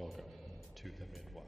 Welcome to the Midwatch.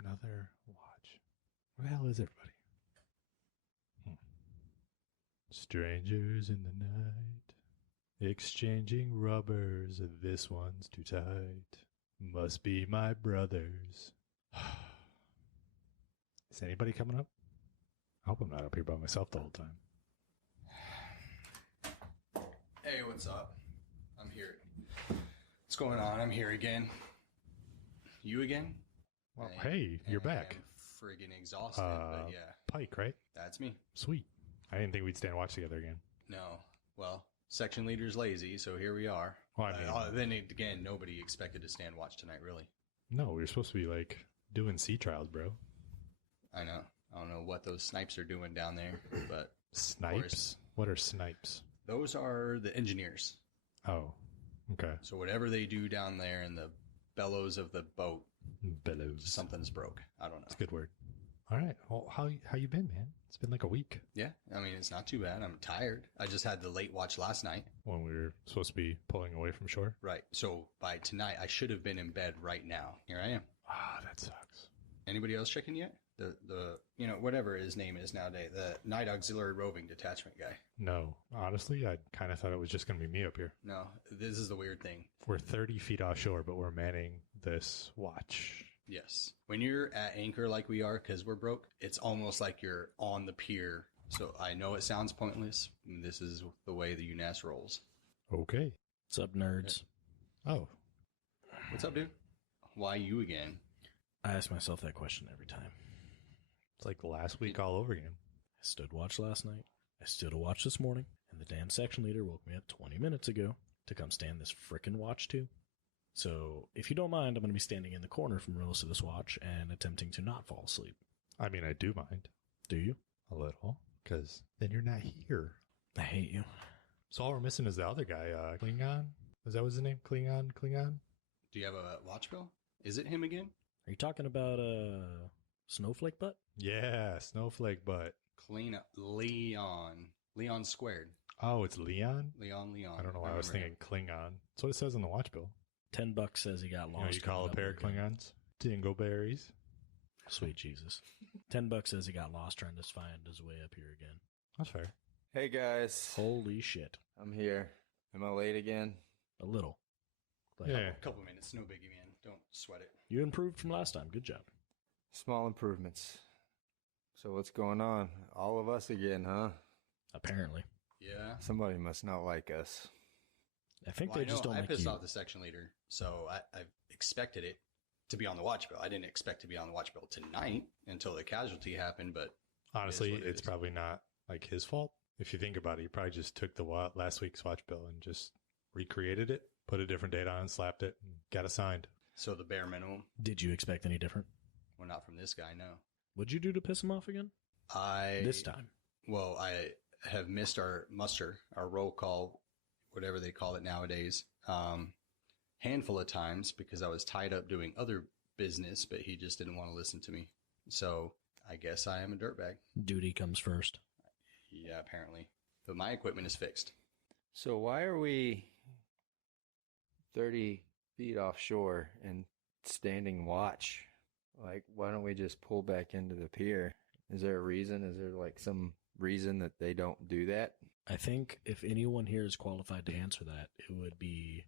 Another watch. Where the hell is everybody? Strangers in the night, exchanging rubbers. This one's too tight. Must be my brothers. Is anybody coming up? I hope I'm not up here by myself the whole time. Hey, what's up? I'm here. What's going on? I'm here again. You again? Well, hey, you're back. I'm friggin' exhausted, but yeah. Pike, right? That's me. Sweet. I didn't think we'd stand and watch together again. No. Well, section leader's lazy, so here we are. Well, I mean, then again, nobody expected to stand watch tonight, really. No, we were supposed to be, like, doing sea trials, bro. I know. I don't know what those snipes are doing down there, but... Snipes? What are snipes? Those are the engineers. Oh, okay. So whatever they do down there in the bellows of the boat, Bellows. something's broke. I don't know. That's a good word. All right. Well, how you been, man? It's been like a week. Yeah. I mean, it's not too bad. I'm tired. I just had the late watch last night. When we were supposed to be pulling away from shore. Right. So by tonight, I should have been in bed right now. Here I am. Ah, that sucks. Anybody else checking yet? The whatever his name is nowadays, the Night Auxiliary Roving Detachment guy. No. Honestly, I kind of thought it was just going to be me up here. No, this is the weird thing. We're 30 feet offshore, but we're manning this watch. Yes. When you're at anchor like we are, because we're broke, it's almost like you're on the pier. So I know it sounds pointless. This is the way the U.N.A.S.S rolls. Okay. What's up, nerds? Oh. What's up, dude? Why you again? I ask myself that question every time. It's like last week all over again. I stood watch last night. I stood a watch this morning. And the damn section leader woke me up 20 minutes ago to come stand this frickin' watch too. So, if you don't mind, I'm going to be standing in the corner for most of this watch and attempting to not fall asleep. I mean, I do mind. Do you? A little. Because then you're not here. I hate you. So all we're missing is the other guy, Klingon. Is that what's his name? Klingon? Do you have a watch bill? Is it him again? Are you talking about Snowflake Butt? Yeah, Snowflake Butt. Clean up. Leon squared. Oh, it's Leon? Leon. I don't know why I was thinking Klingon. That's what it says on the watch bill. $10 says he got lost. You call a pair of Klingons dingleberries. Sweet Jesus. $10 says he got lost trying to find his way up here again. That's fair. Hey guys, Holy shit. I'm here. Am I late again? A little. Like, Yeah. A couple minutes. No biggie, man. Don't sweat it. You improved from last time. Good job. Small improvements. So what's going on? All of us again, huh? Apparently. Yeah. Somebody must not like us. I think Well, they just don't I like pissed you. off the section leader, so I expected it to be on the watch bill. I didn't expect to be on the watch bill tonight until the casualty happened, but Honestly, what it it's is. probably not like his fault. If you think about it, he probably just took the last week's watch bill and just recreated it, put a different date on, slapped it, and got assigned. so the bare minimum. Did you expect any different? Well, not from this guy, no. What'd you do to piss him off again? This time. Well, I have missed our muster, our roll call, whatever they call it nowadays, handful of times because I was tied up doing other business, but he just didn't want to listen to me. So I guess I am a dirtbag. Duty comes first. Yeah, apparently. But my equipment is fixed. So why are we 30 feet offshore and standing watch? Like, why don't we just pull back into the pier? Is there a reason? Is there like some reason that they don't do that? I think if anyone here is qualified to answer that, it would be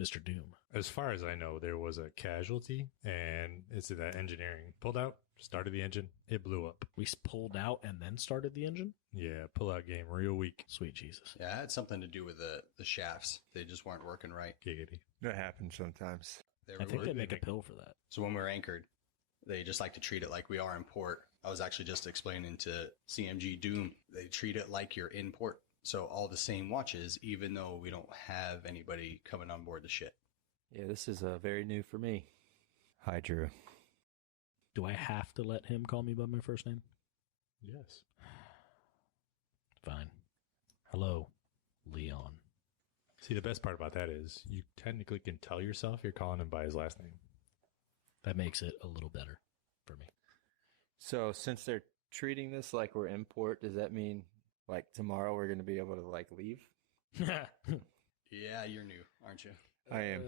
Mr. Doom. As far as I know, there was a casualty, and it's that engineering pulled out, started the engine, it blew up. We pulled out and then started the engine? Yeah, pull-out game, real weak. Sweet Jesus. Yeah, it had something to do with the shafts. They just weren't working right. Giggity. That happens sometimes. They I think were- they make a pill for that. So when we're anchored, they just like to treat it like we are in port. I was actually just explaining to CMG Doom, they treat it like you're in port. So all the same watches, even though we don't have anybody coming on board the ship. Yeah, this is very new for me. Hi, Drew. Do I have to let him call me by my first name? Yes. Fine. Hello, Leon. See, the best part about that is you technically can tell yourself you're calling him by his last name. That makes it a little better for me. So since they're treating this like we're in port, does that mean like tomorrow we're going to be able to like leave? Yeah, you're new, aren't you? I am.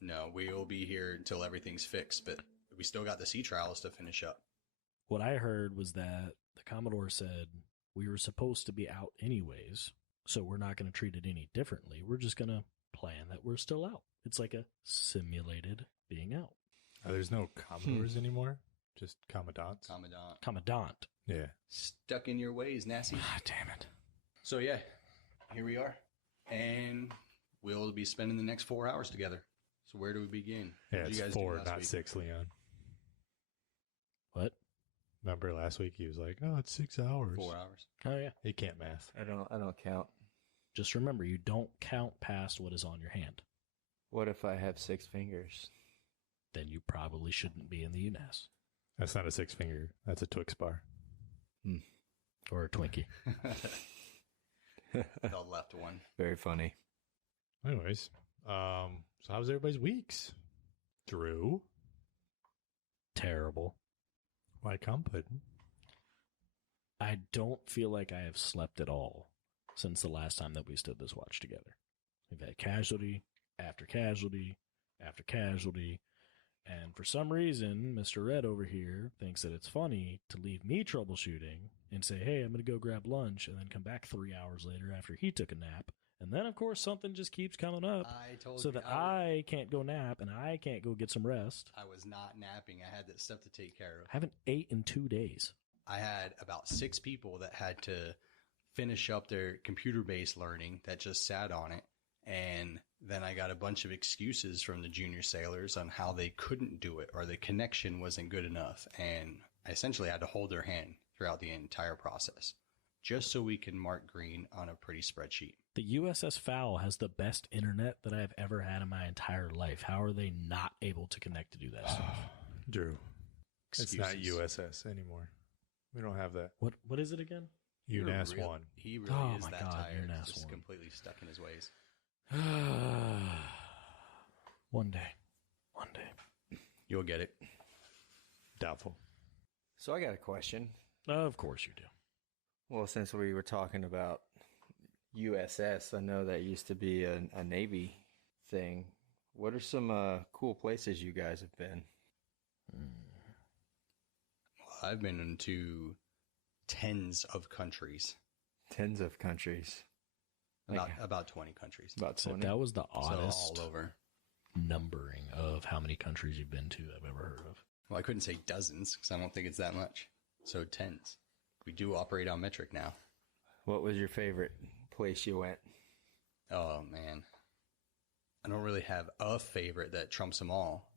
No, we'll be here until everything's fixed, but we still got the sea trials to finish up. What I heard was that the Commodore said we were supposed to be out anyways, so we're not going to treat it any differently. We're just going to plan that we're still out. It's like a simulated being out. There's no Commodores anymore, just Commandants. Commandant. Yeah. Stuck in your ways, Nassie. Ah, damn it. So yeah, here we are. And we'll be spending the next 4 hours together. So where do we begin? Yeah, What did it's you guys do 4, last not week? 6, Leon. What? Remember last week he was like, oh, it's 6 hours. 4 hours. Oh, yeah. He can't math. I don't count. Just remember, you don't count past what is on your hand. What if I have 6 fingers? Then you probably shouldn't be in the U.N.A.S. That's not a 6 finger. That's a Twix bar. Or a Twinkie. The left one. Very funny. Anyways, so how's everybody's weeks? Drew? Terrible. Why come pudding? I don't feel like I have slept at all since the last time that we stood this watch together. We've had casualty after casualty after casualty. And for some reason, Mr. Red over here thinks that it's funny to leave me troubleshooting and say, hey, I'm going to go grab lunch, and then come back 3 hours later after he took a nap. And then, of course, something just keeps coming up I told so you that I can't go nap and I can't go get some rest. I was not napping. I had that stuff to take care of. I haven't ate in 2 days. I had about 6 people that had to finish up their computer-based learning that just sat on it. And then I got a bunch of excuses from the junior sailors on how they couldn't do it or the connection wasn't good enough. And I essentially had to hold their hand throughout the entire process just so we can mark green on a pretty spreadsheet. The U.S.S. Fowl has the best internet that I've ever had in my entire life. How are they not able to connect to do that stuff? Drew, Excuses. it's not U.S.S. anymore. We don't have that. What is it again? U.N.A.S. Real- 1. He really Oh is my that God, tired. U.N.A.S. Just 1. completely stuck in his ways. One day. You'll get it. Doubtful. So I got a question. Of course you do. Well, since we were talking about U.S.S., I know that used to be a Navy thing. What are some cool places you guys have been? Well, I've been into tens of countries. Tens of countries. About 20 countries. About So 20. that was the So oddest all over. numbering of how many countries you've been to I've ever heard of. Well, I couldn't say dozens because I don't think it's that much. So tens. We do operate on metric now. What was your favorite place you went? Oh, man. I don't really have a favorite that trumps them all,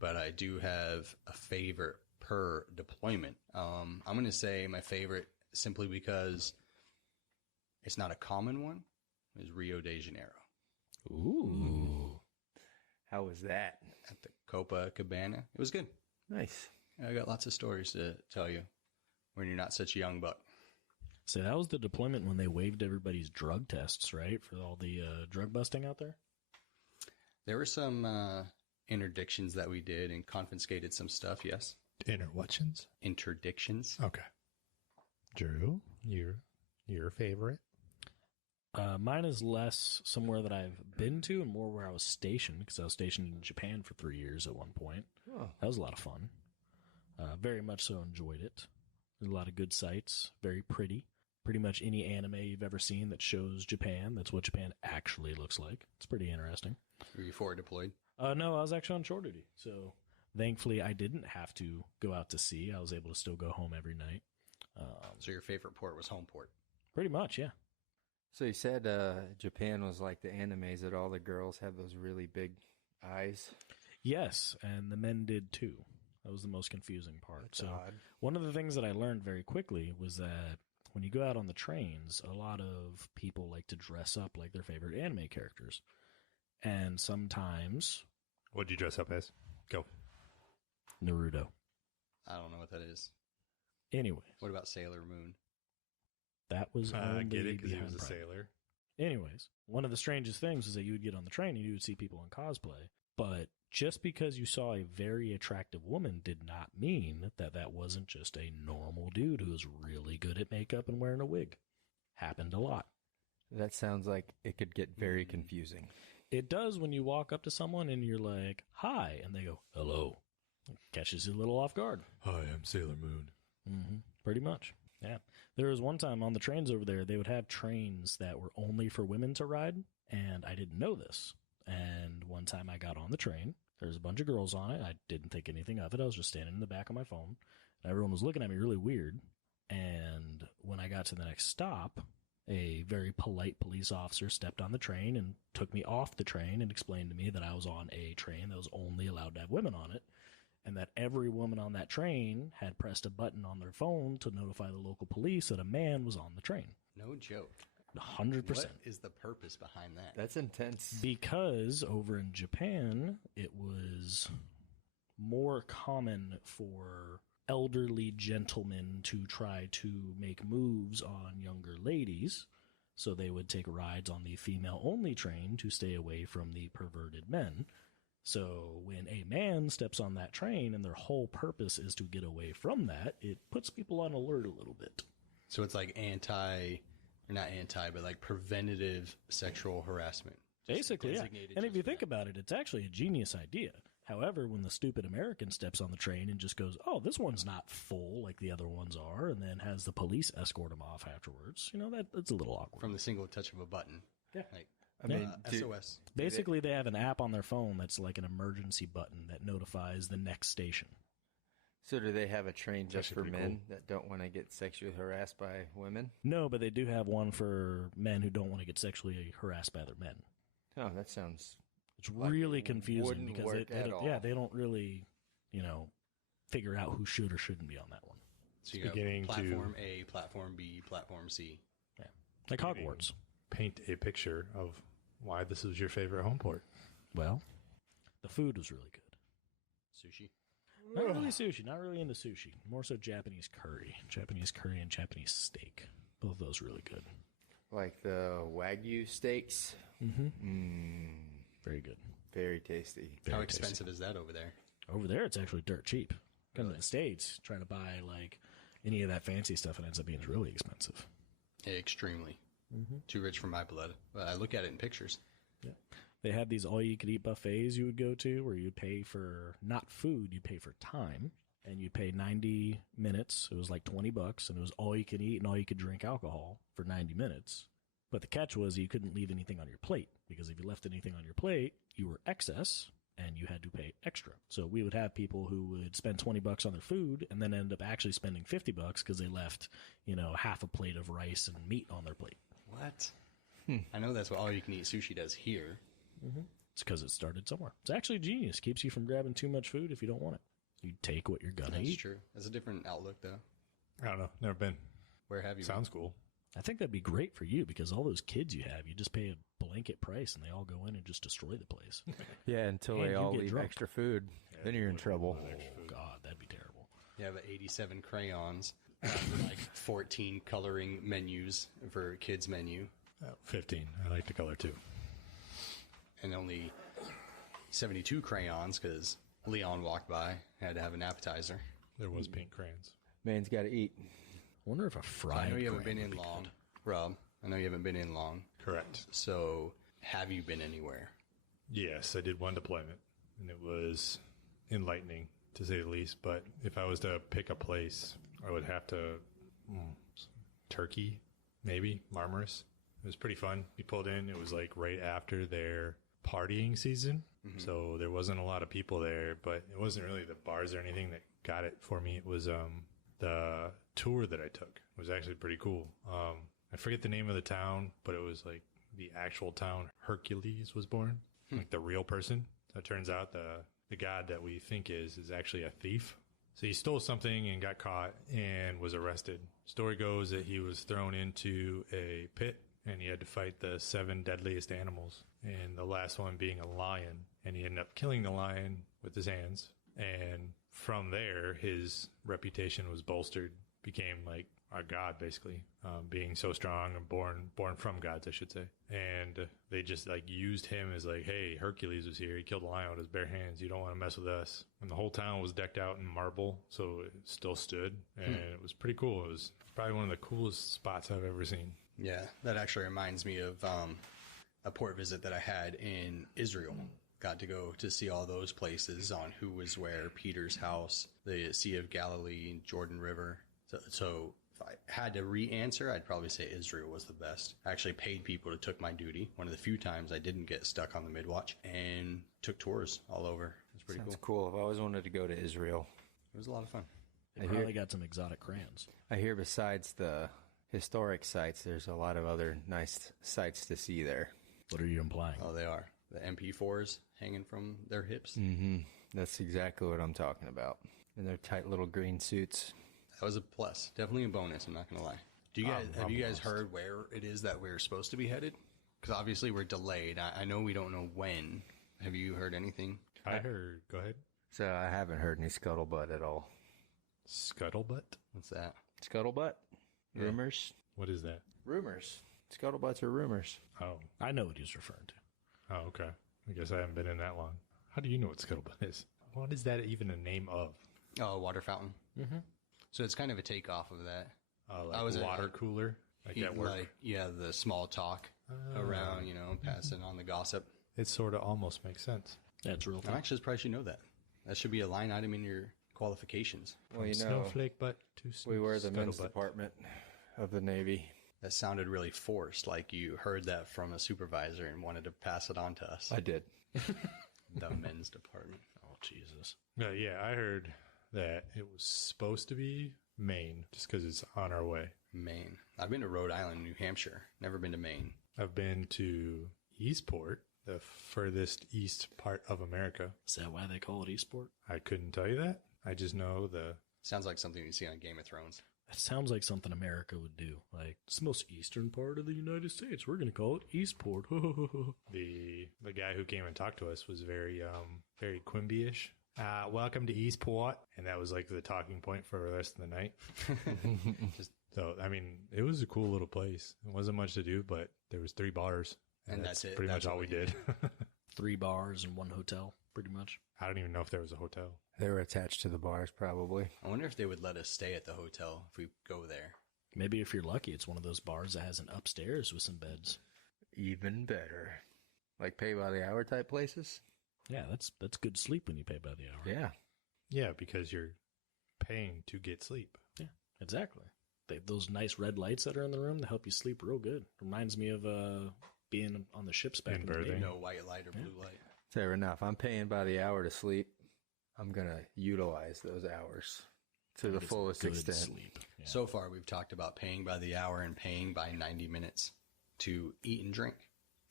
but I do have a favorite per deployment. I'm going to say my favorite simply because it's not a common one, is Rio de Janeiro. Ooh. How was that? At the Copacabana. It was good. Nice. I got lots of stories to tell you when you're not such a young buck. So that was the deployment when they waived everybody's drug tests, right? For all the drug busting out there? There were some interdictions that we did and confiscated some stuff, yes. Interwhatchins? Interdictions. Okay. Drew, your favorite? Mine is less somewhere that I've been to and more where I was stationed, because I was stationed in Japan for 3 years at one point. Oh, That was a lot of fun. Very much so enjoyed it. There's a lot of good sights. Very pretty. Pretty much any anime you've ever seen that shows Japan, that's what Japan actually looks like. It's pretty interesting. Were you forward deployed? No, I was actually on shore duty. So thankfully I didn't have to go out to sea. I was able to still go home every night. So your favorite port was home port. Pretty much, yeah. so you said Japan was like the animes that all the girls have those really big eyes. Yes, and the men did too. That was the most confusing part. That's so odd. one of the things that I learned very quickly was that when you go out on the trains, a lot of people like to dress up like their favorite anime characters. And sometimes What'd you dress up as? Go. Naruto. I don't know what that is. Anyway, What about Sailor Moon? that was I only get it because he behind was a Prime. sailor. Anyways, one of the strangest things is that you would get on the train and you would see people in cosplay. But just because you saw a very attractive woman did not mean that that wasn't just a normal dude who was really good at makeup and wearing a wig. Happened a lot. That sounds like it could get very confusing. It does when you walk up to someone and you're like, hi, and they go, hello. It catches you a little off guard. Hi, I'm Sailor Moon. Pretty much. Yeah. There was one time on the trains over there, they would have trains that were only for women to ride, and I didn't know this. And one time I got on the train. There was a bunch of girls on it. I didn't think anything of it. I was just standing in the back of my phone. And everyone was looking at me really weird. And when I got to the next stop, a very polite police officer stepped on the train and took me off the train and explained to me that I was on a train that was only allowed to have women on it, and that every woman on that train had pressed a button on their phone to notify the local police that a man was on the train. No joke. 100%. What is the purpose behind that? That's intense. Because over in Japan, it was more common for elderly gentlemen to try to make moves on younger ladies, so they would take rides on the female-only train to stay away from the perverted men. So when a man steps on that train and their whole purpose is to get away from that, it puts people on alert a little bit. So it's like but like preventative sexual harassment. Just Basically, yeah. designated And if just you for think that. about it, it's actually a genius idea. However, when the stupid American steps on the train and just goes, oh, this one's not full like the other ones are, and then has the police escort him off afterwards, that's a little awkward. From the single touch of a button. Yeah. Like, I mean, SOS. Basically, they have an app on their phone that's like an emergency button that notifies the next station. So do they have a train just for actually pretty men that don't want to get sexually harassed by women? No, but they do have one for men who don't want to get sexually harassed by other men. Oh, that sounds... It's Like, really confusing wouldn't because work at all. they don't really, figure out who should or shouldn't be on that one. So you beginning got to- platform A, platform B, platform C. Yeah, like Hogwarts. Paint a picture of why this was your favorite home port. Well, the food was really good. Sushi. Not really sushi. Not really into sushi. More so Japanese curry and Japanese steak. Both of those really good. Like the Wagyu steaks? Very good. Very tasty. How Very expensive is that over there? Over there, it's actually dirt cheap. Come to the States, trying to buy like any of that fancy stuff, it ends up being really expensive. Extremely. Too rich for my blood. But I look at it in pictures. Yeah. They had these all-you-could-eat buffets you would go to where you'd pay for, not food, you'd pay for time. And you'd pay 90 minutes. It was like $20, and it was all you could eat and all you could drink alcohol for 90 minutes. But the catch was you couldn't leave anything on your plate, because if you left anything on your plate, you were excess, and you had to pay extra. So we would have people who would spend $20 on their food and then end up actually spending $50 because they left, half a plate of rice and meat on their plate. What? I know that's what all-you-can-eat sushi does here. It's because it started somewhere. It's actually genius. Keeps you from grabbing too much food if you don't want it. You take what you're going to That's eat. true. That's a different outlook, though. I don't know. Never been. Where have you Sounds cool. I think that'd be great for you because all those kids you have, you just pay a blanket price and they all go in and just destroy the place. Yeah, until And they you all get leave drunk. extra food. Then you're in trouble. Oh, God, that'd be terrible. You have 87 crayons for like 14 coloring menus for kids' menu, 15. I like the color too. and only 72 crayons because Leon walked by, had to have an appetizer. There was pink crayons. Man's got to eat. I wonder if a fried I know you haven't been crayon in would be long, good. Rob. I know you haven't been in long. Correct. So, have you been anywhere? Yes, I did one deployment, and it was enlightening, to say the least. But if I was to pick a place, I would have to... Turkey, maybe, Marmaris. It was pretty fun. We pulled in. It was like right after their partying season. So there wasn't a lot of people there, but it wasn't really the bars or anything that got it for me. It was the tour that I took. It was actually pretty cool. I forget the name of the town, but it was like the actual town Hercules was born, like the real person. So it turns out the god that we think is actually a thief. So he stole something and got caught and was arrested. Story goes that he was thrown into a pit and he had to fight the 7 deadliest animals and the last one being a lion. And he ended up killing the lion with his hands. And from there, his reputation was bolstered, became like a god, basically, being so strong and born from gods, I should say. And they just like used him as like, hey, Hercules was here. He killed a lion with his bare hands. You don't want to mess with us. And the whole town was decked out in marble, so it still stood. And it was pretty cool. It was probably one of the coolest spots I've ever seen. Yeah, that actually reminds me of a port visit that I had in Israel. Got to go to see all those places on who was where, Peter's house, the Sea of Galilee, Jordan River. So if I had to re-answer, I'd probably say Israel was the best. I actually paid people to took my duty. One of the few times I didn't get stuck on the Midwatch, and took tours all over. It was pretty Sounds cool. cool. I've always wanted to go to Israel. It was a lot of fun. They probably got some exotic crayons. I hear besides the historic sites, there's a lot of other nice sights to see there. What are you implying? Oh, they are. The MP4s hanging from their hips. Mm-hmm. That's exactly what I'm talking about. And their tight little green suits. That was a plus. Definitely a bonus, I'm not going to lie. Do you guys have you guys heard where it is that we're supposed to be headed? Because obviously we're delayed. I know we don't know when. Have you heard anything? I heard, go ahead. So I haven't heard any scuttlebutt at all. Scuttlebutt? What's that? Scuttlebutt? Yeah. Rumors? What is that? Rumors. Scuttlebutts are rumors. Oh. I know what he's referring to. Oh, okay. I guess I haven't been in that long. How do you know what scuttlebutt is? What is that even a name of? Oh, a water fountain. Mm-hmm. So it's kind of a takeoff of that. Like I was water cooler? Like at work? Like, yeah, the small talk around, passing on the gossip. It sort of almost makes sense. That's real. I'm actually surprised you know that. That should be a line item in your qualifications. Well, you know, Snowflake butt to we were the men's scuttlebutt. department of the Navy. That sounded really forced, like you heard that from a supervisor and wanted to pass it on to us. I did. The men's department. Oh, Jesus. Yeah, I heard that it was supposed to be Maine, just because it's on our way. Maine. I've been to Rhode Island, New Hampshire. Never been to Maine. I've been to Eastport, the furthest east part of America. Is that why they call it Eastport? I couldn't tell you that. I just know Sounds like something you see on Game of Thrones. That sounds like something America would do. Like, it's the most eastern part of the United States. We're going to call it Eastport. the guy who came and talked to us was very Quimby-ish. Welcome to Eastport. And that was like the talking point for the rest of the night. So, I mean, it was a cool little place. It wasn't much to do, but there was 3 bars. And that's it. Pretty That's much all what we we did. 3 bars and 1 hotel, pretty much. I don't even know if there was a hotel. They were attached to the bars, probably. I wonder if they would let us stay at the hotel if we go there. Maybe if you're lucky, it's one of those bars that has an upstairs with some beds. Even better. Like pay by the hour type places? Yeah, that's good sleep when you pay by the hour. Yeah. Yeah, because you're paying to get sleep. Yeah, exactly. Those nice red lights that are in the room that help you sleep real good. Reminds me of being on the ships back in the day. berthing. No white light or blue light. Fair enough. I'm paying by the hour to sleep. I'm going to utilize those hours to the It's fullest good extent. Sleep. Yeah. So far, we've talked about paying by the hour and paying by 90 minutes to eat and drink.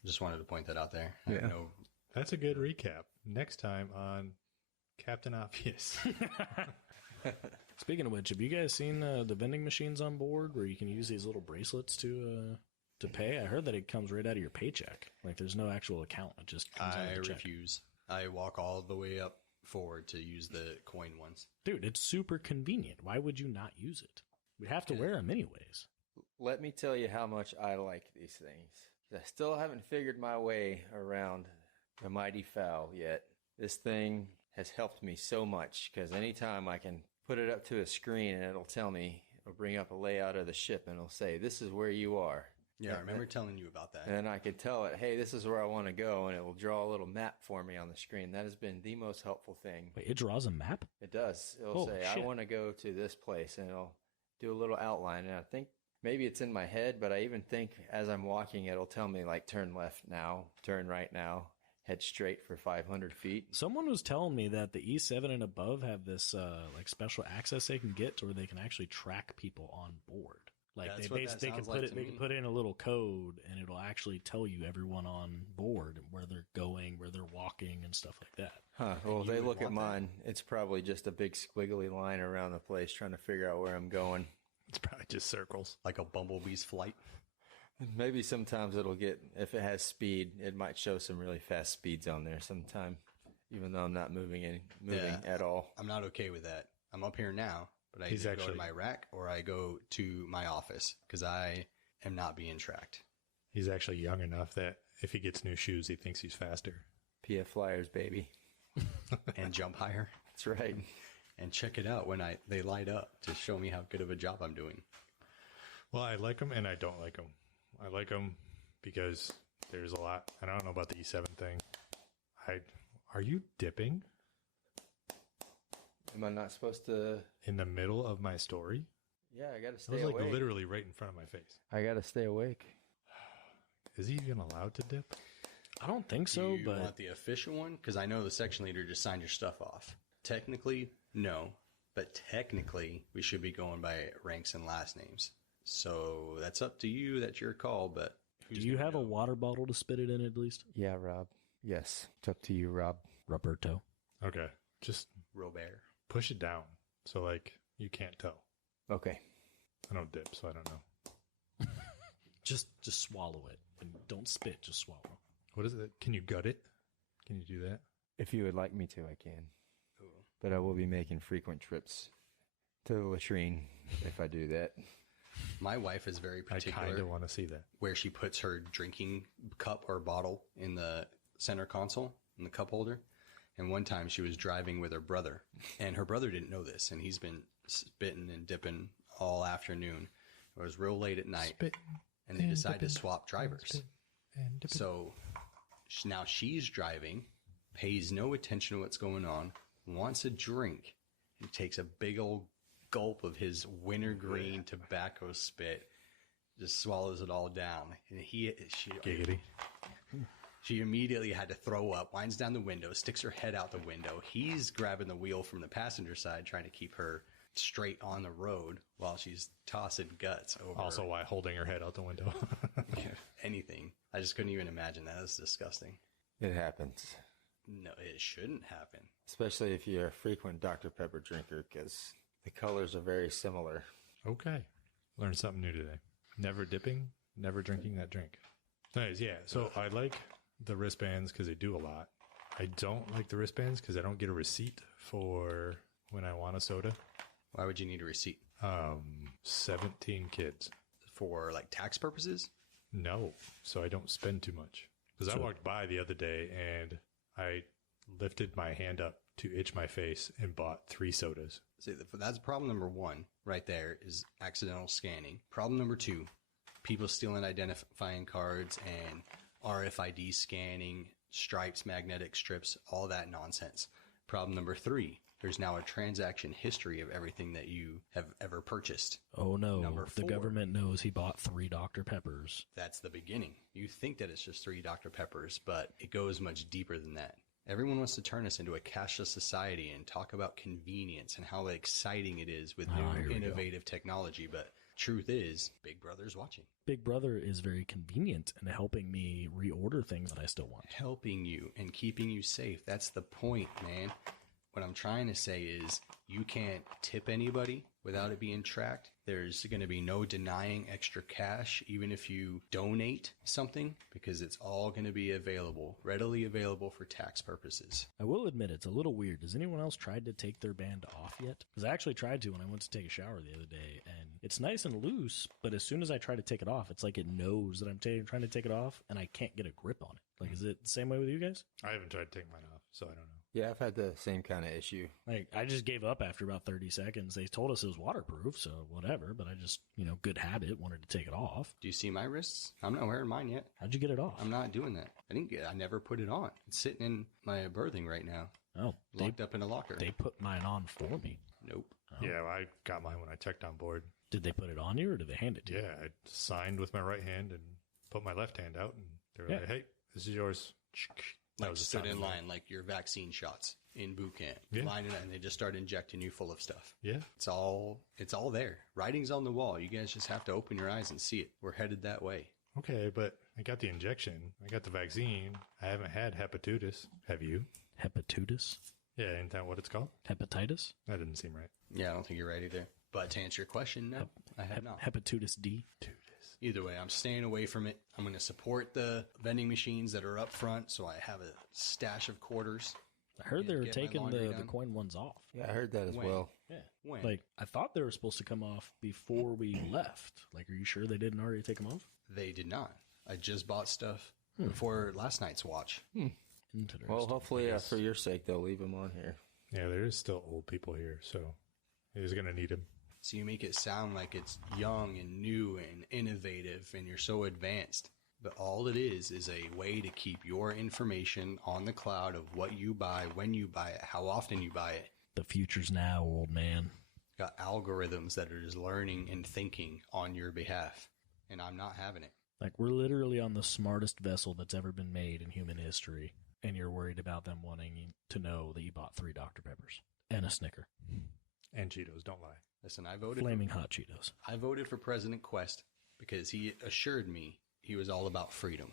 Just wanted to point that out there. I Yeah. know. That's a good recap. Next time on Captain Obvious. Speaking of which, have you guys seen the vending machines on board where you can use these little bracelets to pay? I heard that it comes right out of your paycheck. Like there's no actual account; it just comes out I of the check. refuse. I walk all the way up forward to use the coin ones. Dude, it's super convenient. Why would you not use it? We have to wear them anyways. Let me tell you how much I like these things. I still haven't figured my way around the Mighty Fowl yet. This thing has helped me so much because anytime I can put it up to a screen and it'll bring up a layout of the ship and it'll say, this is where you are. Yeah, I remember telling you about that. And I could tell it, hey, this is where I want to go, and it will draw a little map for me on the screen. That has been the most helpful thing. Wait, it draws a map? It does. It'll Holy say, shit. I want to go to this place, and it'll do a little outline. And I think maybe it's in my head, but I even think as I'm walking, it'll tell me, like, turn left now, turn right now, head straight for 500 feet. Someone was telling me that the E7 and above have this like special access they can get to where they can actually track people on board. Like That's they what that can sounds put like it, to they me. can put in a little code and it'll actually tell you everyone on board where they're going, where they're walking, and stuff like that. Huh. Well, if you they would look at want that? mine, it's probably just a big squiggly line around the place trying to figure out where I'm going. It's probably just circles. Like a bumblebee's flight. Maybe sometimes it'll get, if it has speed, it might show some really fast speeds on there sometime, even though I'm not moving at all. I'm not okay with that. I'm up here now, but I He's either go to actually- my rack or I go to my office because I am not being tracked. He's actually young enough that if he gets new shoes, he thinks he's faster. PF Flyers, baby. And jump higher That's right. and check it out when they light up to show me how good of a job I'm doing. Well, I like them and I don't like them. I like them because there's a lot. I don't know about the E7 thing. Are you dipping Am I not supposed to? in the middle of my story? Yeah, I gotta It stay was like awake. literally right in front of my face. I gotta stay awake. Is he even allowed to dip? I don't think Do so, you but want the official one? Because I know the section leader just signed your stuff off. Technically, no. But technically, we should be going by ranks and last names. So that's up to you. That's your call. But do you have a water bottle to spit it in at least? Yeah, Rob. Yes, it's up to you, Rob. Roberto. Okay. Just Robert? push it down. So, like, you can't tell. Okay. I don't dip, so I don't know. Just swallow it. And don't spit, just swallow. What is it? Can you gut it? Can you do that? If you would like me to, I can. Ooh. But I will be making frequent trips to the latrine if I do that. My wife is very I particular kind of want to see that. where she puts her drinking cup or bottle in the center console, in the cup holder. And one time she was driving with her brother, and her brother didn't know this, and he's been spitting and dipping all afternoon. It was real late at night, Spit and they and decided to dipping, swap drivers. spit and dipping. So now she's driving, pays no attention to what's going on, wants a drink, and takes a big old gulp of his wintergreen tobacco spit, just swallows it all down. And Giggity. she immediately had to throw up, winds down the window, sticks her head out the window. He's grabbing the wheel from the passenger side, trying to keep her straight on the road while she's tossing guts over Also, why holding her head out the window? anything. I just couldn't even imagine that. That's disgusting. It happens. No, it shouldn't happen. Especially if you're a frequent Dr. Pepper drinker, because the colors are very similar. Okay. Learned something new today. Never dipping, never drinking that drink. Nice, yeah. So I like the wristbands because they do a lot. I don't like the wristbands because I don't get a receipt for when I want a soda. Why would you need a receipt? 17 kids. For like tax purposes? No, so I don't spend too much. Because I walked by the other day and I lifted my hand up to itch my face and bought 3 sodas. See, that's problem number 1 right there is accidental scanning. Problem number 2, people stealing identifying cards and RFID scanning, stripes, magnetic strips, all that nonsense. Problem number 3, there's now a transaction history of everything that you have ever purchased. Oh no, Number the 4. government knows he bought 3 Dr. Peppers. That's the beginning. You think that it's just 3 Dr. Peppers, but it goes much deeper than that. Everyone wants to turn us into a cashless society and talk about convenience and how exciting it is with new innovative technology. But truth is, Big Brother's watching. Big Brother is very convenient in helping me reorder things that I still want. Helping you and keeping you safe. That's the point, man. What I'm trying to say is you can't tip anybody without it being tracked. There's going to be no denying extra cash, even if you donate something, because it's all going to be available, readily available for tax purposes. I will admit it's a little weird. Has anyone else tried to take their band off yet? Because I actually tried to when I went to take a shower the other day, and it's nice and loose, but as soon as I try to take it off, it's like it knows that I'm trying to take it off, and I can't get a grip on it. Like, is it the same way with you guys? I haven't tried to take mine off, so I don't know. Yeah, I've had the same kind of issue. Like, I just gave up after about 30 seconds. They told us it was waterproof, so whatever, but I just, good habit, wanted to take it off. Do you see my wrists? I'm not wearing mine yet. How'd you get it off? I'm not doing that. I never put it on. It's sitting in my berthing right now, Oh, locked up in a locker. they put mine on for me. Nope. Oh. Yeah, I got mine when I checked on board. Did they put it on you, or did they hand it to you? Yeah, I signed with my right hand and put my left hand out, and they were like, hey, this is yours. That Like was the stood sound in of it. line like your vaccine shots in boot camp. Yeah. Lining up, and they just start injecting you full of stuff. Yeah. It's all there. Writing's on the wall. You guys just have to open your eyes and see it. We're headed that way. Okay, but I got the injection. I got the vaccine. I haven't had hepatitis. Have you? Hepatitis? Yeah, ain't that what it's called? Hepatitis? That didn't seem right. Yeah, I don't think you're right either. But to answer your question, no, I have not. Hepatitis D? Either way, I'm staying away from it. I'm going to support the vending machines that are up front, so I have a stash of quarters. I heard they were Get my taking laundry the done. coin ones off. Yeah, I heard that as When? well. Yeah. When? Like, I thought they were supposed to come off before we left. Like, are you sure they didn't already take them off? They did not. I just bought stuff before last night's watch. Interesting. Well, hopefully, for your sake, they'll leave them on here. Yeah, there is still old people here, so he's going to need him. So you make it sound like it's young and new and innovative and you're so advanced. But all it is a way to keep your information on the cloud of what you buy, when you buy it, how often you buy it. The future's now, old man. Got algorithms that are just learning and thinking on your behalf. And I'm not having it. Like, we're literally on the smartest vessel that's ever been made in human history, and you're worried about them wanting to know that you bought 3 Dr. Peppers and a Snicker. And Cheetos, don't lie. Listen, I voted Flaming hot Cheetos. I voted for President Quest because he assured me he was all about freedom.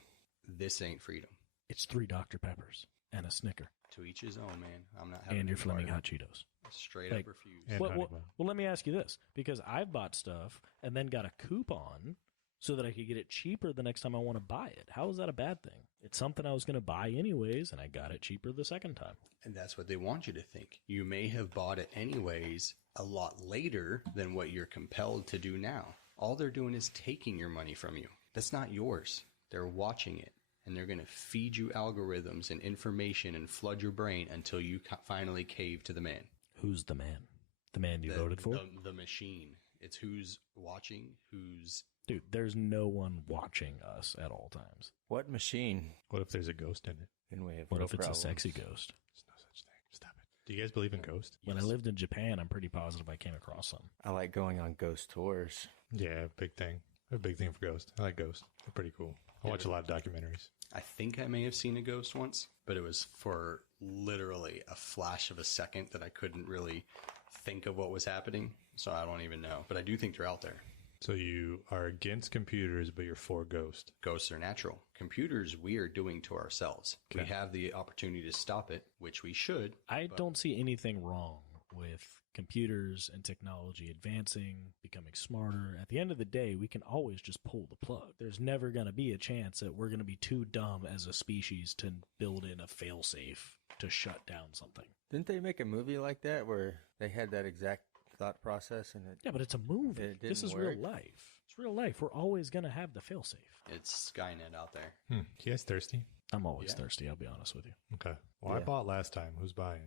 This ain't freedom. It's 3 Dr. Peppers and a Snicker. To each his own, man. I'm not having And your any part Flaming of hot it. Cheetos. Straight Like- up refuse. And Well, Honey well, Bun. well, let me ask you this. Because I've bought stuff and then got a coupon so that I could get it cheaper the next time I want to buy it. How is that a bad thing? It's something I was going to buy anyways, and I got it cheaper the second time. And that's what they want you to think. You may have bought it anyways a lot later than what you're compelled to do now. All they're doing is taking your money from you. That's not yours. They're watching it. And they're going to feed you algorithms and information and flood your brain until you finally cave to the man. Who's the man? The man you voted for? The machine. It's who's watching, who's... Dude, there's no one watching us at all times. What machine? What if there's a ghost in it? Then we have What no if it's problems. a sexy ghost? There's no such thing. Stop it. Do you guys believe in ghosts? When I lived in Japan, I'm pretty positive I came across some. I like going on ghost tours. Yeah, big thing. A big thing for ghosts. I like ghosts. They're pretty cool. I watch a lot of documentaries. I think I may have seen a ghost once, but it was for literally a flash of a second that I couldn't really think of what was happening. So I don't even know. But I do think they're out there. So you are against computers, but you're for ghosts. Ghosts are natural. Computers we are doing to ourselves. We Okay. have the opportunity to stop it, which we should. I don't see anything wrong with computers and technology advancing, becoming smarter. At the end of the day, we can always just pull the plug. There's never going to be a chance that we're going to be too dumb as a species to build in a failsafe to shut down something. Didn't they make a movie like that where they had that exact thought process and it? Yeah, but it's a movie. It This is didn't real work. life. It's real life. We're always going to have the failsafe. It's Skynet out there. You guys thirsty? I'm always Yeah. thirsty, I'll be honest with you. Okay. Well, I Yeah. bought last time. Who's buying?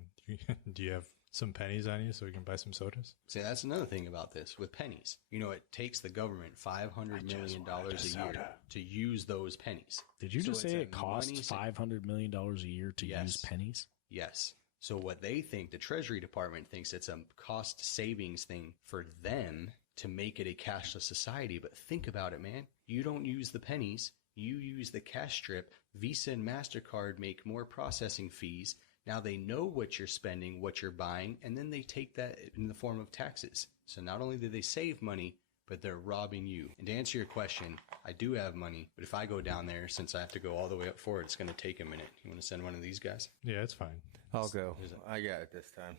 Do you have some pennies on you so we can buy some sodas? See, that's another thing about this with pennies. You know, it takes the government $500 million a year to use those pennies. Did you So just it's say a it costs money sa- $500 million a year to Yes. use pennies? Yes. So what they think, the Treasury Department thinks it's a cost savings thing for them to make it a cashless society. But think about it, man. You don't use the pennies. You use the cash strip. Visa and MasterCard make more processing fees. Now they know what you're spending, what you're buying, and then they take that in the form of taxes. So not only do they save money, but they're robbing you. And to answer your question, I do have money, but if I go down there, since I have to go all the way up forward, it's going to take a minute. You want to send one of these guys? Yeah, it's fine. I'll go. I got it this time.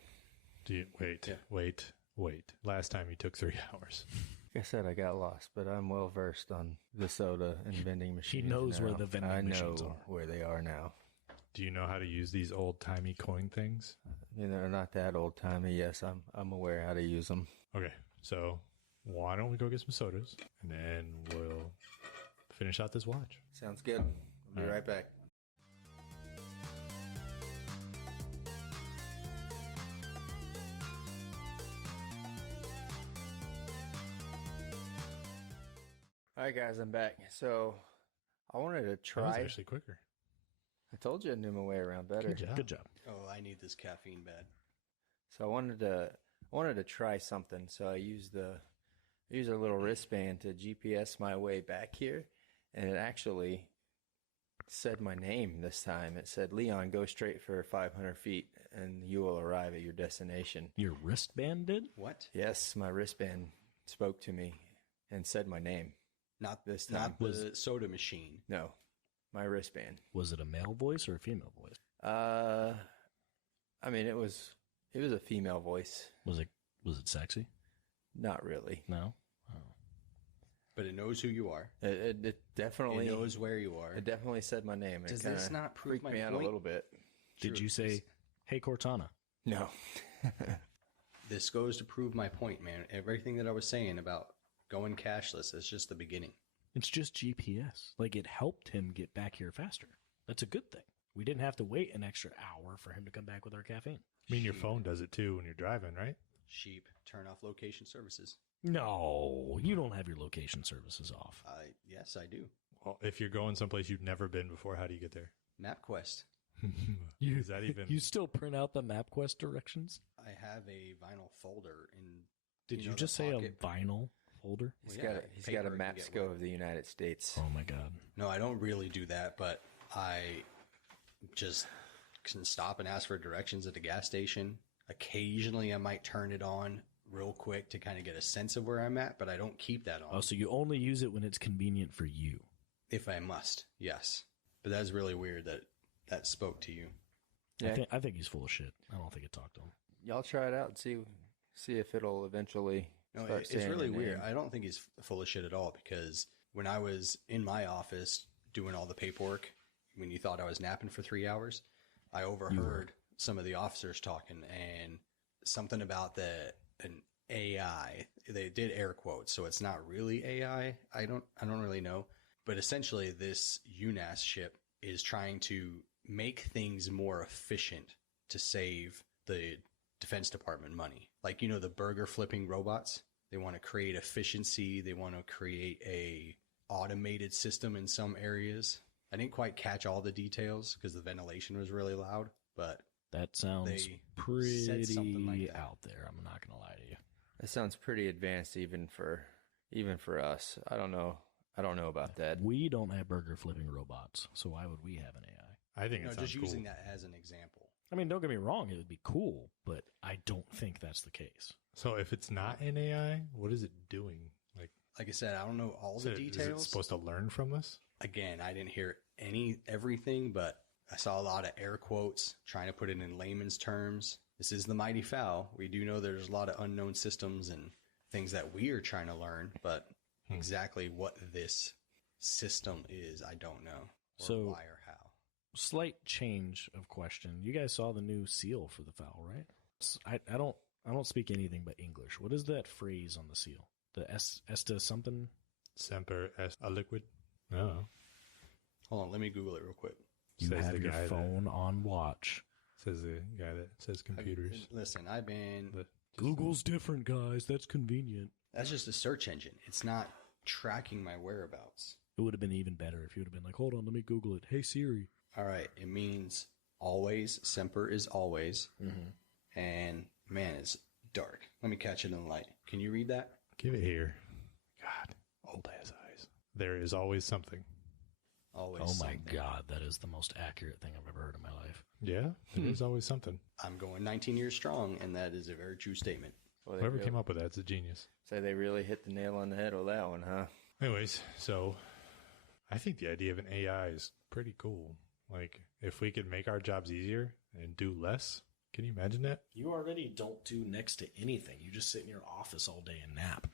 Do you wait? Yeah. Wait. Last time you took 3 hours. Like I said, I got lost, but I'm well versed on the soda and vending machines. knows where now. the vending I machines know are. where they are now. Do you know how to use these old timey coin things? You know, they're not that old timey. Yes, I'm aware how to use them. Okay, so why don't we go get some sodas and then we'll finish out this watch. Sounds good. I'll be right back. All right, guys, I'm back. So I wanted to That was try. actually quicker. I told you I knew my way around better. Good job. Good job. Oh, I need this caffeine bad. So I wanted to try something. So I used a little wristband to GPS my way back here, and it actually said my name this time. It said, "Leon, go straight for 500 feet, and you will arrive at your destination." Your wristband did? What? Yes, my wristband spoke to me and said my name. Not This time. Not the soda machine. No, my wristband. Was it a male voice or a female voice? I mean, it was a female voice. Was it sexy? Not really. No. Oh. But it knows who you are. It definitely It knows where you are. It definitely said my name. Does It this kinda not prove freaked my me out point? a little bit? Did you say, hey, Cortana? No. This goes to prove my point, man. Everything that I was saying about going cashless is just the beginning. It's just GPS. Like, it helped him get back here faster. That's a good thing. We didn't have to wait an extra hour for him to come back with our caffeine. I mean, your phone does it too when you're driving, right? Sheep, turn off location services. No, you don't have your location services off. Yes, I do. Well, if you're going someplace you've never been before, how do you get there? MapQuest. Is that even? You still print out the MapQuest directions? I have a vinyl folder in. Did you the just say pocket. a vinyl folder? He's Well, yeah, got a paper, you map get scope one. of the United States. Oh, my God. No, I don't really do that, but I just can stop and ask for directions at the gas station. Occasionally, I might turn it on real quick to kind of get a sense of where I'm at, but I don't keep that on. Oh, so you only use it when it's convenient for you. If I must, yes. But that's really weird that that spoke to you. Yeah. I think he's full of shit. I don't think it talked to him. Y'all try it out and see if it'll eventually No, start it's saying really your weird. name. I don't think he's full of shit at all, because when I was in my office doing all the paperwork, when you thought I was napping for 3 hours, I overheard some of the officers talking, and something about an AI. They did air quotes, so it's not really AI. I don't really know, but essentially this U.N.A.S.S ship is trying to make things more efficient to save the Defense Department money. Like, you know, the burger flipping robots, they want to create efficiency. They want to create a automated system in some areas. I didn't quite catch all the details because the ventilation was really loud, but That sounds They said something like pretty that. out there. I'm not going to lie to you. That sounds pretty advanced even for us. I don't know about that. We don't have burger flipping robots, so why would we have an AI? I think no, it sounds just cool. using that as an example. I mean, don't get me wrong, it would be cool, but I don't think that's the case. So if it's not an AI, what is it doing? Like I said, I don't know all Is the it details. supposed to learn from this? Again, I didn't hear everything, but I saw a lot of air quotes trying to put it in layman's terms. This is the Mighty Fowl. We do know there's a lot of unknown systems and things that we are trying to learn, but exactly what this system is, I don't know. Or So- why or how. Slight change of question. You guys saw the new seal for the foul, right? I don't speak anything but English. What is that phrase on the seal? The Esta something? Semper est a liquid? No. Hold on, let me Google it real quick. You Says have the your guy that- phone on watch. Says the guy that says computers. Listen, I've been... But Google's different, guys. That's convenient. That's just a search engine. It's not tracking my whereabouts. It would have been even better if you would have been like, hold on, let me Google it. Hey, Siri. All right, it means always. Semper is always. Mm-hmm. And man, it's dark. Let me catch it in the light. Can you read that? give it here. God, old ass eyes. There is always something. Always. Oh, my something. God. That is the most accurate thing I've ever heard in my life. Yeah, there is always something. I'm going 19 years strong, and that is a very true statement. Well, Whoever came up with that's a genius. Say they really hit the nail on the head with that one, huh? Anyways, so I think the idea of an AI is pretty cool. Like, if we could make our jobs easier and do less, can you imagine that? You already don't do next to anything. You just sit in your office all day and nap.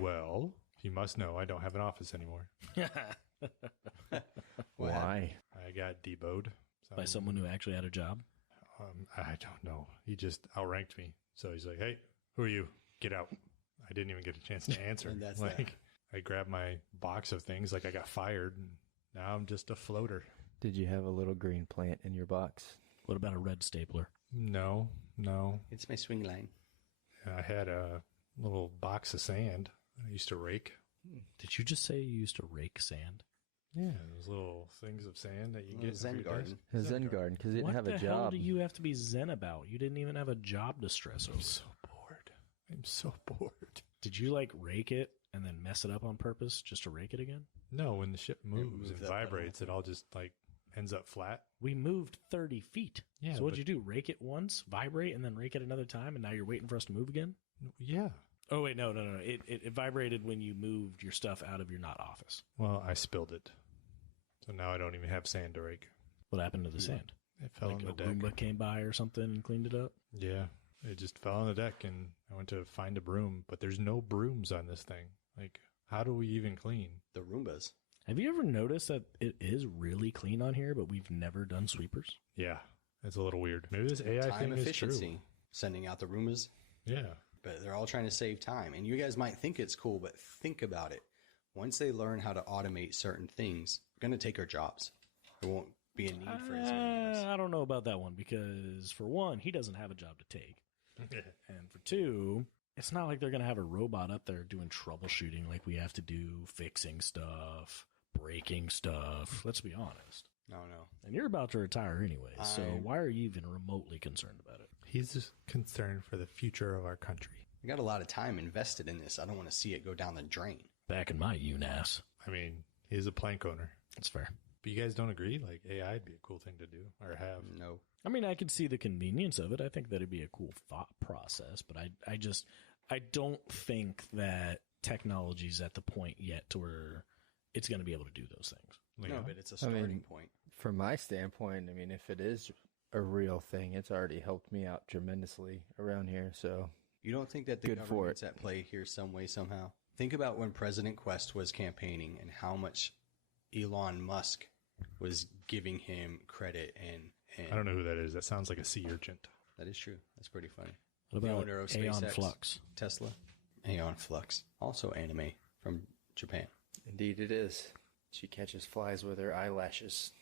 Well, you must know I don't have an office anymore. What happened? Why? I got deboed. By someone who actually had a job. I don't know. He just outranked me. So he's like, hey, who are you? Get out. I didn't even get a chance to answer. And that's like, that. I grabbed my box of things like I got fired, and now I'm just a floater. Did you have a little green plant in your box? What about a red stapler? No. It's my swing line. I had a little box of sand I used to rake. Did you just say you used to rake sand? Yeah, those little things of sand that you get. Zen for your garden. desk. A Zen garden, because you didn't have What a the hell job. do you have to be zen about? You didn't even have a job to stress over. I'm so bored. I'm so bored. Did you like rake it and then mess it up on purpose just to rake it again? No, when the ship moves moves and that vibrates, little- it all just like ends up flat. We moved 30 feet. Yeah, So what'd but- you do? Rake it once, vibrate, and then rake it another time, and now you're waiting for us to move again? Yeah. Oh, wait, no. It vibrated when you moved your stuff out of your not office. Well, I spilled it. So now I don't even have sand to rake. What happened to the sand? It fell Like on the a deck. Roomba came by or something and cleaned it up? Yeah. It just fell on the deck, and I went to find a broom, but there's no brooms on this thing. Like, how do we even clean? The Roombas. Have you ever noticed that it is really clean on here, but we've never done sweepers? Yeah, it's a little weird. Maybe this AI Time thing is efficiency. true. Sending out the Roombas. Yeah. But they're all trying to save time. And you guys might think it's cool, but think about it. Once they learn how to automate certain things, they're going to take our jobs. There won't be a need for as many of us. I don't know about that one because, for one, he doesn't have a job to take. And for two, it's not like they're going to have a robot up there doing troubleshooting like we have to do, fixing stuff, breaking stuff. Let's be honest. No. And you're about to retire anyway, so why are you even remotely concerned about it? He's just concerned for the future of our country. I got a lot of time invested in this. I don't want to see it go down the drain. Back in my U.N.A.S.S. I mean, he's a plank owner. That's fair. But you guys don't agree? Like, AI would be a cool thing to do or have. No. I mean, I can see the convenience of it. I think that'd be a cool thought process, but I don't think that technology's at the point yet to where it's going to be able to do those things. No, but it's a starting point. From my standpoint, I mean, if it is a real thing, it's already helped me out tremendously around here. So You don't think that the Good for government's it. at play here some way, somehow? Think about when President Quest was campaigning and how much Elon Musk was giving him credit and I don't know who that is. That sounds like a sea urchin. that is true. That's pretty funny. What The about owner of Aeon SpaceX. Flux? Tesla. Aeon Flux. Also anime from Japan. indeed it is. She catches flies with her eyelashes.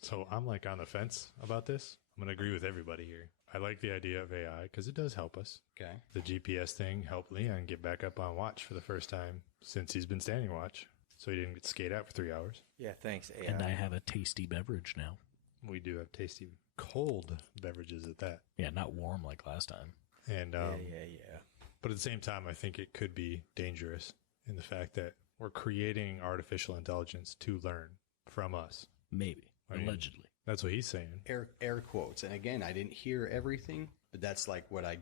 So I'm like on the fence about this. I'm going to agree with everybody here. I like the idea of AI because it does help us. Okay. The GPS thing helped Leon get back up on watch for the first time since he's been standing watch. So he didn't get skate out for 3 hours. Yeah, thanks, AI. And I have a tasty beverage now. We do have tasty cold beverages at that. Yeah, not warm like last time. And yeah. But at the same time, I think it could be dangerous in the fact that we're creating artificial intelligence to learn from us. Maybe. I mean, Allegedly. That's what he's saying. Air quotes. And again, I didn't hear everything, but that's like what I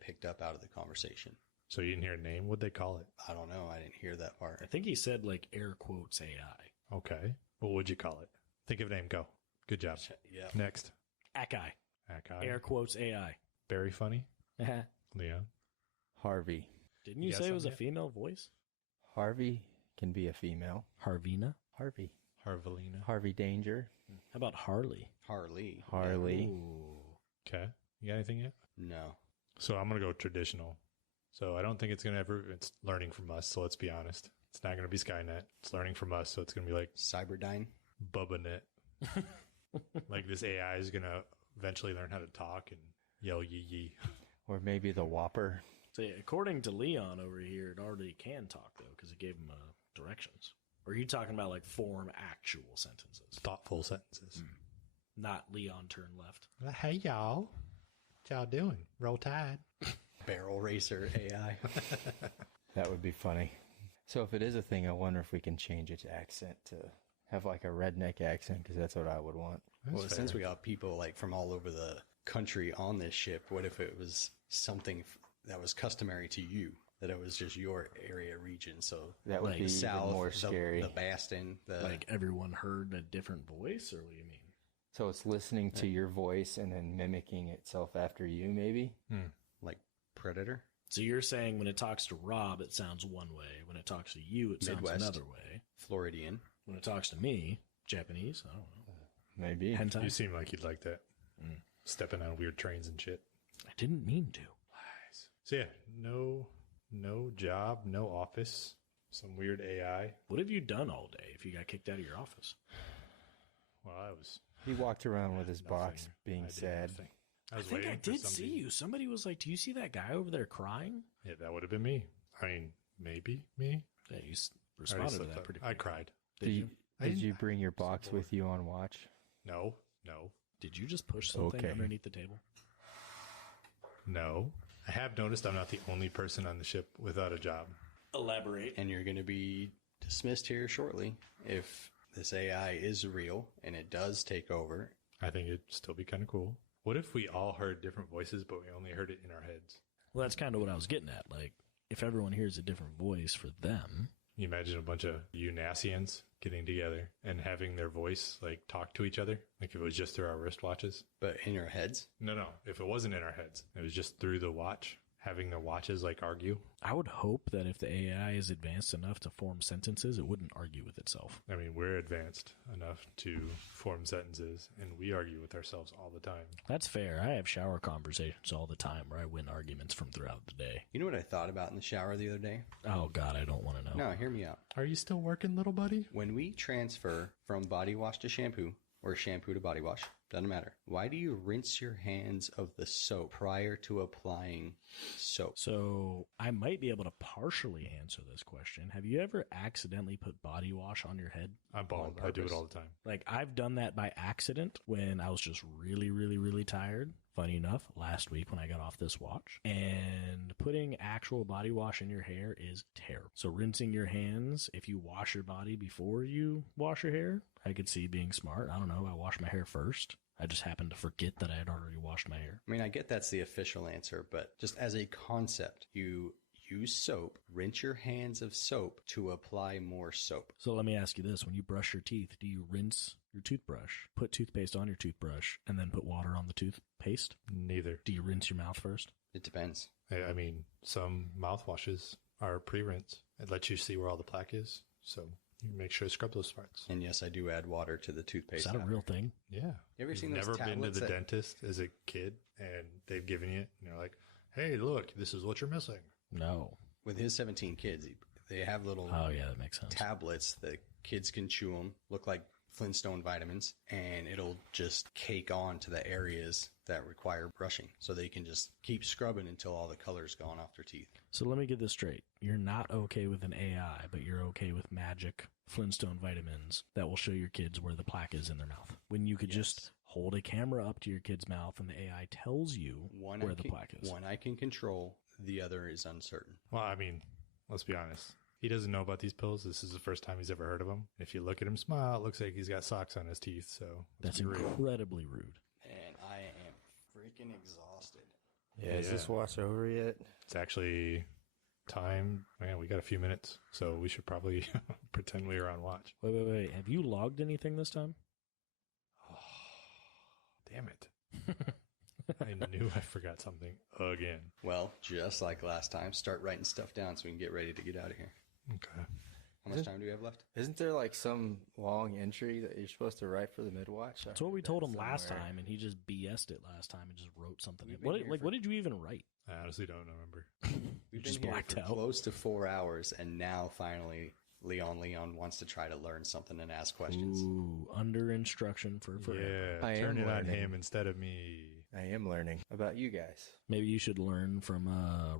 picked up out of the conversation. So you didn't hear a name? What'd they call it? I don't know. I didn't hear that part. I think he said like air quotes AI. Okay. What would you call it? Think of a name. Go. Good job. Yeah. Next. Akai. Akai. Air quotes AI. Very funny. Leon. Harvey. Didn't you You got say it was a something female voice? Harvey can be a female. Harvina? Harvey. Harvelina. Harvey Danger. How about Harley? Harley. Harley. Ooh. Okay. You got anything yet? No. So I'm going to go traditional. So I don't think it's going to it's learning from us. So let's be honest. It's not going to be Skynet. It's learning from us. So it's going to be like Cyberdyne. BubbaNet. Like this AI is going to eventually learn how to talk and yell yee yee. Or maybe the Whopper. So yeah, according to Leon over here, it already can talk though because it gave him directions. Or are you talking about like form actual sentences? Thoughtful sentences. Not Leon turn left. Hey, y'all. What y'all doing? Roll Tide. Barrel Racer AI. That would be funny. So if it is a thing, I wonder if we can change its accent to have like a redneck accent because that's what I would want. That's Well, fair. since we got people like from all over the country on this ship, what if it was something that was customary to you? That it was just your area region. So That would Like be even south, more scary. the Baston, Like everyone heard a different voice, or what do you mean? So it's listening to your voice and then mimicking itself after you, maybe? like Predator. So you're saying when it talks to Rob, it sounds one way. When it talks to you, it sounds Midwest. another way. Floridian. When it talks to me, Japanese, I don't know. Maybe. Hentai? You seem like you'd like that. Stepping on weird trains and shit. I didn't mean to. Nice. So yeah, no job, no office, some weird AI. What have you done all day if you got kicked out of your office? Well, I was He walked around with his nothing. box being I did sad. nothing. I was think I waiting for did see somebody- you. Somebody was like, do you see that guy over there crying? Yeah, that would have been me. I mean, maybe me. Yeah, you I already responded to slipped that up. pretty I quick. cried. Did you? Did you bring your box bored. with you on watch? No. Did you just push something Okay. underneath the table? No. I have noticed I'm not the only person on the ship without a job. Elaborate. And you're going to be dismissed here shortly if this AI is real and it does take over. I think it'd still be kind of cool. What if we all heard different voices, but we only heard it in our heads? Well, that's kind of what I was getting at. Like, if everyone hears a different voice for them, You imagine a bunch of U.N.A.S.sians getting together and having their voice like talk to each other, like if it was just through our wristwatches. But in your heads? No. If it wasn't in our heads, it was just through the watch, having the watches like argue. I would hope that if the AI is advanced enough to form sentences, it wouldn't argue with itself. I mean, we're advanced enough to form sentences, and we argue with ourselves all the time. That's fair. I have shower conversations all the time where I win arguments from throughout the day. You know what I thought about in the shower the other day? Oh, God, I don't want to know. No, hear me out. Are you still working, little buddy? When we transfer from body wash to shampoo, or shampoo to body wash, doesn't matter. Why do you rinse your hands of the soap prior to applying soap? So I might be able to partially answer this question. Have you ever accidentally put body wash on your head? I'm bald. I do it all the time. Like, I've done that by accident when I was just really, really, really tired. Funny enough, last week when I got off this watch. And putting actual body wash in your hair is terrible. So rinsing your hands, if you wash your body before you wash your hair, I could see being smart. I don't know. I wash my hair first. I just happened to forget that I had already washed my hair. I mean, I get that's the official answer, but just as a concept, you use soap, rinse your hands of soap to apply more soap. So let me ask you this. When you brush your teeth, do you rinse your toothbrush, put toothpaste on your toothbrush, and then put water on the toothpaste? Neither. Do you rinse your mouth first? It depends. I mean, some mouthwashes are pre-rinse. It lets you see where all the plaque is, so you make sure to scrub those parts. And yes, I do add water to the toothpaste. Is that a real thing? Yeah. You ever seen those Never been to tablets the that- dentist as a kid, and they've given you it, and they're like, hey, look, this is what you're missing. No. With his 17 kids, they have little Oh, yeah, that makes sense. tablets that kids can chew them, look like Flintstone vitamins, and it'll just cake on to the areas that require brushing. So they can just keep scrubbing until all the color's gone off their teeth. So let me get this straight. You're not okay with an AI, but you're okay with magic Flintstone vitamins that will show your kids where the plaque is in their mouth. When you could just hold a camera up to your kid's mouth and the AI tells you where the plaque is. One I can control, the other is uncertain. Well, I mean, let's be honest. He doesn't know about these pills. This is the first time he's ever heard of them. If you look at him smile, it looks like he's got socks on his teeth. So That's incredibly rude. And I am freaking exhausted. Yeah, is this watch over yet? It's actually time. Man, we got a few minutes, so we should probably pretend we were on watch. Wait. Have you logged anything this time? Oh, damn it. I knew I forgot something again. Well, just like last time, start writing stuff down so we can get ready to get out of here. Okay. How much time do we have left? Isn't there like some long entry that you're supposed to write for the Midwatch? That's what we told him last time, and he just BS'd it last time and just wrote something. What did you even write? I honestly don't remember. We've just been here blacked for out. close to 4 hours, and now finally Leon wants to try to learn something and ask questions. Ooh, under instruction for forever. Yeah, I turn am it on learning. him instead of me. I am learning about you guys. Maybe you should learn from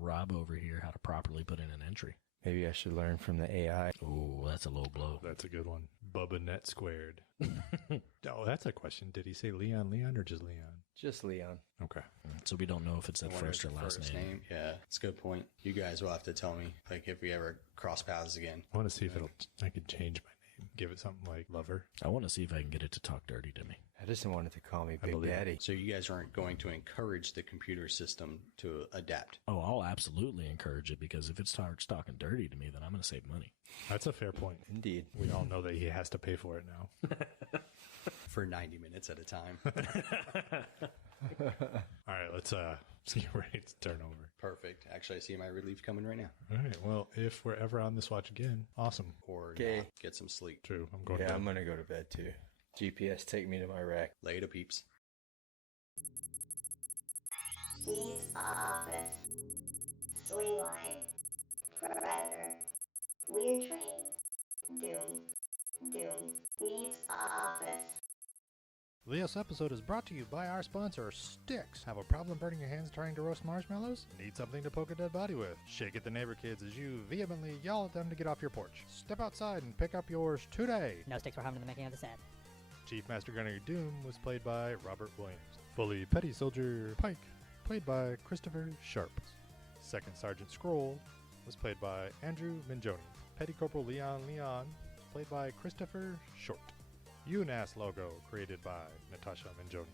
Rob over here how to properly put in an entry. Maybe I should learn from the AI. Ooh, that's a low blow. That's a good one. Bubba Net squared. Oh, that's a question. Did he say Leon or just Leon? Just Leon. Okay. So we don't know if it's I that wonder first or if the last first name. Yeah, it's a good point. You guys will have to tell me, like, if we ever cross paths again. I want to see if I could change my name. Give it something like Lover. I want to see if I can get it to talk dirty to me. I just wanted to call me Big believe it. Daddy. So you guys aren't going to encourage the computer system to adapt. Oh, I'll absolutely encourage it, because if it starts talking dirty to me, then I'm going to save money. That's a fair point. Indeed. We all know that he has to pay for it now. For 90 minutes at a time. All right, let's get ready to turn over. Perfect. Actually, I see my relief coming right now. All right. Well, if we're ever on this watch again, awesome. Or Okay. not. Get some sleep. True. I'm going Yeah, to I'm going to go to bed too. GPS, take me to my rack. Later, peeps. Needs office. Storyline. Predator. Weird train. Doom. Needs office. This episode is brought to you by our sponsor, Sticks. Have a problem burning your hands trying to roast marshmallows? Need something to poke a dead body with? Shake at the neighbor kids as you vehemently yell at them to get off your porch. Step outside and pick up yours today. No sticks were harmed in the making of the set. Chief Master Gunner Doom was played by Robert Williams. Fully Petty Soldier Pike, played by Christopher Sharp. Second Sergeant Scroll was played by Andrew Minjoni. Petty Corporal Leon, played by Christopher Short. U.N.A.S.S logo created by Natasha Minjoni.